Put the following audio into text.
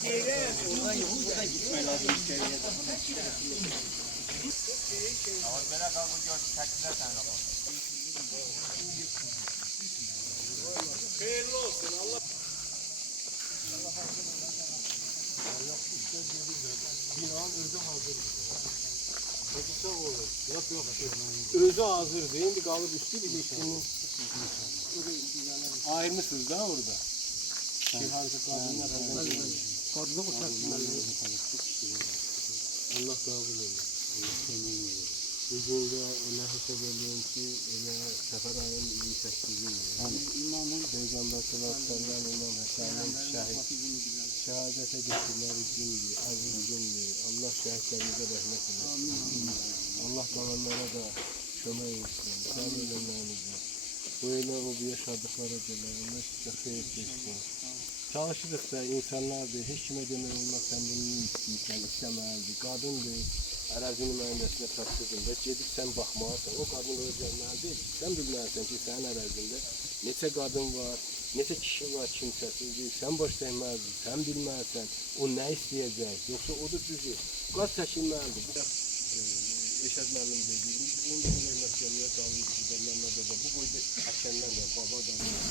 Oradan yapıp buradan gitme lazım içeriye. Ama böyle kalmış yok. Tekniler sen kapat. Hayırlı olsun. Allah. Binanın özü hazır. Hadi sağ olun. Yok. Özü hazır değil. İndi kalıp üstü ilişkinin. Ayırmışsınız daha orada. Şiharcı kadınlar. Kadınlar mı sattınlar? Allah kabul eylesin. Allah sevmeyin olur. Bugün de öyle hesap ediyorum ki öyle sefer ayın iyi seçtiğim İmamın Peygamber sallallahu İmam Hasan'ın şehadete getirleri gündü, aziz gündü. Allah şehitlerimize rahmet eylesin. Allah kalanlara da şömay etsin. Sen ölümlerinize. Böyle o bir yaşadıkları dileğine size hayır etsin. Çalışırız da insanlar da hiç kime demek olmaz sen bunu istemezdi. Kadındı. Ərazinin mühendisine tapşırdın ve gedib sən baxmalısan. O kadın öləcəklər deyil. Sən bilməlisən ki, sənin ərazində neçə qadın var, neçə kişi var kimsəsiz. Sən baş dəyməlisən, sən bilməlisən. O nə istəyəcək? Yoxsa odur düzü. Qaz çəkilməlidir. Eşad müəllim dediğimiz, bunu da hörmət görməyə qalın. Bu boyda əkənlər var, baba da var.